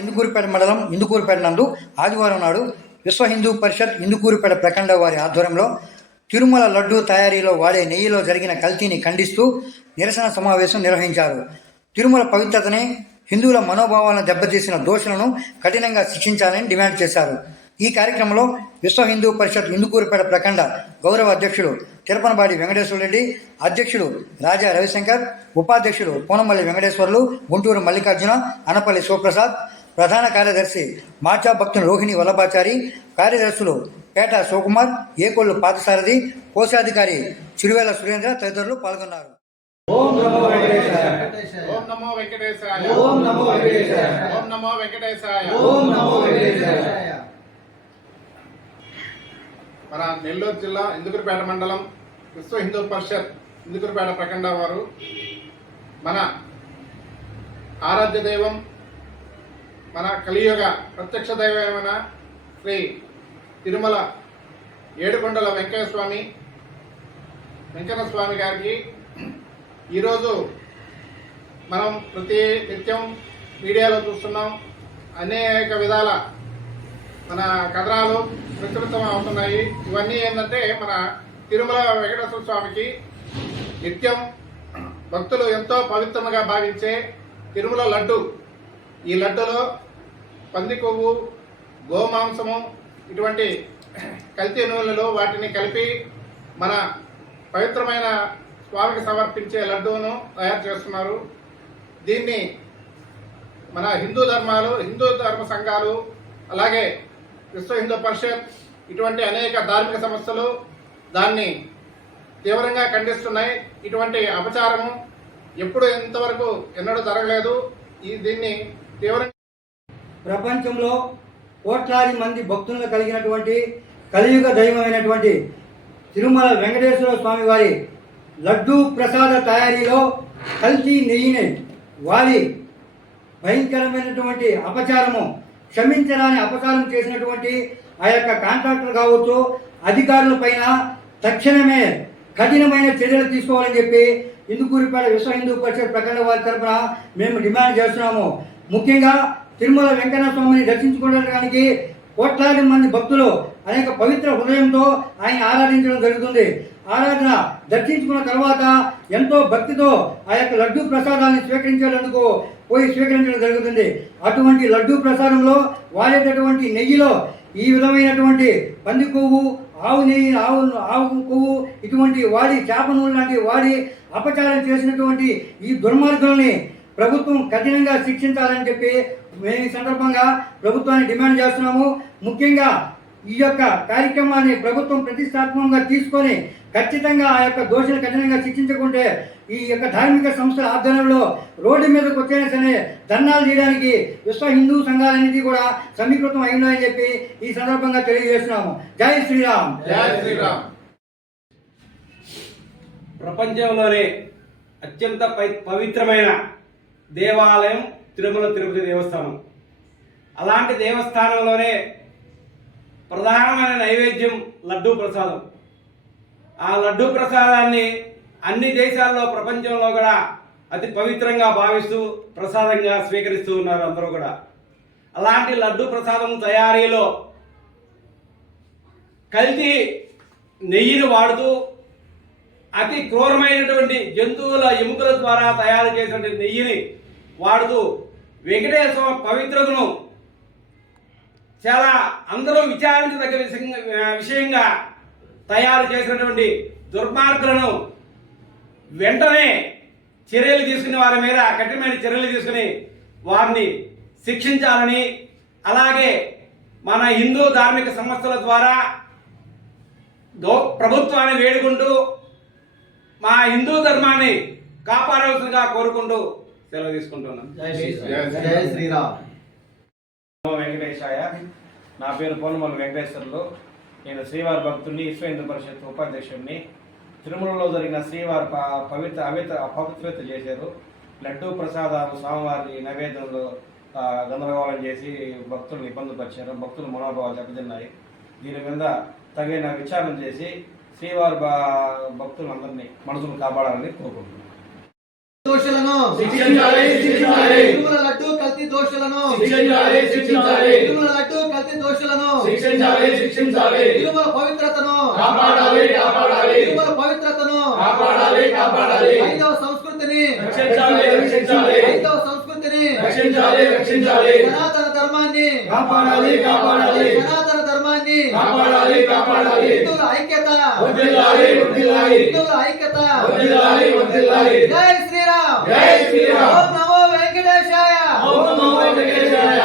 ఇందుకూరుపేట మండలం ఇందుకూరుపేట నందు ఆదివారం నాడు విశ్వ హిందూ పరిషత్ ఇందుకూరుపేట ప్రఖండ వారి ఆధ్వర్యంలో తిరుమల లడ్డూ తయారీలో వాడే నెయ్యిలో జరిగిన కల్తీని ఖండిస్తూ నిరసన సమావేశం నిర్వహించారు. తిరుమల పవిత్రతని, హిందువుల మనోభావాలను దెబ్బతీసిన దోషులను కఠినంగా శిక్షించాలని డిమాండ్ చేశారు. ఈ కార్యక్రమంలో విశ్వ హిందూ పరిషత్ ఇందుకూరుపేట ప్రఖండ గౌరవ అధ్యక్షుడు తిరుపనబాడి వెంకటేశ్వర రెడ్డి, అధ్యక్షుడు రాజా రవిశంకర్, ఉపాధ్యక్షుడు కోనమల్లి వెంకటేశ్వర్లు, గుంటూరు మల్లికార్జున, అనపల్లి శివప్రసాద్, ప్రధాన కార్యదర్శి మార్చా భక్తుని రోహిణి వల్లభాచారి, కార్యదర్శులు పేట శివకుమార్, ఏకొల్లు పాదసారథి, కోశాధికారి చిరువేల సురేంద్ర తదితరులు పాల్గొన్నారు. ఓం నమో వెంకటేశాయ. ఓం నమో వెంకటేశాయ. ఓం నమో వెంకటేశాయ. ఓం నమో వెంకటేశాయ. ఓం నమో వెంకటేశాయ. మన నెల్లూరు జిల్లా ఇందుకూరుపేట మండలం విశ్వ హిందూ పరిషత్ ఇందుకూరుపేట ప్రఖండ వారు మన ఆరాధ్య దైవం, మన కలియుగ ప్రత్యక్ష దైవమైన శ్రీ తిరుమల ఏడుకొండల వెంకన్న స్వామి గారికి ఈరోజు మనం ప్రతి నిత్యం మీడియాలో చూస్తున్నాం. అనేక విధాల మన కథనాలు ప్రచురితం అవుతున్నాయి. ఇవన్నీ ఏంటంటే మన తిరుమల వెంకటేశ్వర స్వామికి నిత్యం భక్తులు ఎంతో పవిత్రంగా భావించే తిరుమల లడ్డు. ఈ లడ్డులో పంది కొవ్వు, గోమాంసము, ఇటువంటి కల్తీ నూనెలు వాటిని కలిపి మన పవిత్రమైన స్వామికి సమర్పించే లడ్డూను తయారు చేస్తున్నారు. దీన్ని మన హిందూ ధర్మ సంఘాలు, అలాగే విశ్వ హిందూ పరిషత్, ఇటువంటి అనేక ధార్మిక సంస్థలు దాన్ని తీవ్రంగా ఖండిస్తున్నాయి. ఇటువంటి అపచారము ఎప్పుడు ఇంతవరకు ఎన్నడూ జరగలేదు. దీన్ని తీవ్రంగా ప్రపంచంలో కోట్లాది మంది భక్తులను కలిగినటువంటి కలియుగ దైవమైనటువంటి తిరుమల వెంకటేశ్వర స్వామి వారి లడ్డూ ప్రసాద తయారీలో కల్తీ నెయ్యిని వారి భయంకరమైనటువంటి అపచారము, క్షమించరాని అపచారం చేసినటువంటి ఆ యొక్క కాంట్రాక్టర్ కావచ్చు, అధికారుల పైన తక్షణమే కఠినమైన చర్యలు తీసుకోవాలని చెప్పి ఇందుకూరుపేట విశ్వ హిందూ పరిషత్ ప్రఖండ వారి తరఫున మేము డిమాండ్ చేస్తున్నాము. ముఖ్యంగా తిరుమల వెంకన్న స్వామిని దర్శించుకోవడానికి కోట్లాది మంది భక్తులు అనేక పవిత్ర హృదయంతో ఆయన ఆరాధించడం జరుగుతుంది. ఆరాధన దర్శించుకున్న తర్వాత ఎంతో భక్తితో ఆ యొక్క లడ్డూ ప్రసాదాన్ని స్వీకరించేందుకు స్వీకరించడం జరుగుతుంది. అటువంటి లడ్డూ ప్రసాదంలో వాడేటటువంటి నెయ్యిలో ఈ విధమైనటువంటి పంది కొవ్వు, ఆవు నెయ్యి, ఆవు కొవ్వు ఇటువంటి వాడి, చేప నూనె లాంటివి వాడి అపచారం చేసినటువంటి ఈ దుర్మార్గుల్ని ప్రభుత్వం కఠినంగా శిక్షించాలని చెప్పి మేము ఈ సందర్భంగా ప్రభుత్వాన్ని డిమాండ్ చేస్తున్నాము. ముఖ్యంగా ఈ యొక్క కార్యక్రమాన్ని ప్రభుత్వం ప్రతిష్టాత్మకంగా తీసుకొని ఖచ్చితంగా ఆ యొక్క దోషులు కఠినంగా శిక్షించకుంటే ఈ యొక్క ధార్మిక సంస్థల ఆధ్వర్యంలో రోడ్డు మీదకి వచ్చైనా సరే ధర్నాలు చేయడానికి విశ్వ హిందూ సంఘాలన్నిటి కూడా సమీకృతం అయిందని చెప్పి ఈ సందర్భంగా తెలియజేస్తున్నాము. జై శ్రీరామ్. జై శ్రీరామ్. ప్రపంచంలోనే అత్యంత పవిత్రమైన దేవాలయం తిరుమల తిరుపతి దేవస్థానం. అలాంటి దేవస్థానంలోనే ప్రధానమైన నైవేద్యం లడ్డూ ప్రసాదం. ఆ లడ్డూ ప్రసాదాన్ని అన్ని దేశాల్లో, ప్రపంచంలో కూడా అతి పవిత్రంగా భావిస్తూ ప్రసాదంగా స్వీకరిస్తూ ఉన్నారు అందరూ కూడా. అలాంటి లడ్డూ ప్రసాదం తయారీలో కల్తీ నెయ్యిని వాడుతూ అతి క్రూరమైనటువంటి జంతువుల ఎముకల ద్వారా తయారు చేసినటువంటి నెయ్యిని వాడుతూ వెంకటేశ్వర పవిత్రతను చాలా అందరూ విచారించదగ్గ విషయంగా తయారు చేసినటువంటి దుర్మార్గులను వెంటనే చర్యలు తీసుకుని వారి మీద కఠినమైన చర్యలు తీసుకుని వారిని శిక్షించాలని, అలాగే మన హిందూ ధార్మిక సంస్థల ద్వారా ప్రభుత్వాన్ని వేడుకుంటూ మా హిందూ ధర్మాన్ని కాపాడవలసిందిగా కోరుకుంటూ సెలవు తీసుకుంటున్నాం. జై శ్రీరామ్. వెంకటేశాయ. నా పేరు కోనమల్లి వెంకటేశ్వర్లు. నేను శ్రీవారి భక్తుడిని, విశ్వ హిందూ పరిషత్ ఉపాధ్యక్షుడిని. తిరుమలలో జరిగిన శ్రీవారి పవిత్రత చేశారు. లడ్డూ ప్రసాదాలు స్వామివారి నైవేద్యంలో గందరగోళం చేసి భక్తులను ఇబ్బంది పరిచారు. భక్తుల మనోభావాలు దెబ్బతిన్నాయి. దీని మీద తగిన విచారణ చేసి శ్రీవారి భక్తులందరినీ మనసును కాపాడాలని కోరుకుంటున్నాను. దోషులను శిక్షించాలి శిక్షించాలి తిరుమల లడ్డు కల్తీ దోషులను శిక్షించాలి శిక్షించాలి తిరుమల లడ్డు కల్తీ దోషులను శిక్షించాలి శిక్షించాలి తిరుమల పవిత్రతను కాపాడాలి కాపాడాలి తిరుమల పవిత్రతను కాపాడాలి కాపాడాలి ఐదవ సంస్కృతిని రక్షించాలి రక్షించాలి ఐదవ సంస్కృతిని రక్షించాలి రక్షించాలి సనాతన ధర్మాన్ని కాపాడాలి కాపాడాలి సనాతన ధర్మాన్ని కాపాడాలి కాపాడాలి హిందువుల ఐక్యత వర్ధిల్లాలి వర్ధిల్లాలి హిందువుల ఐక్యత వర్ధిల్లాలి వర్ధిల్లాలి జై శ్రీరామ్ జై శ్రీరామ్ ఓం నమో వెంకటేశాయ ఓం నమో వెంకటేశాయ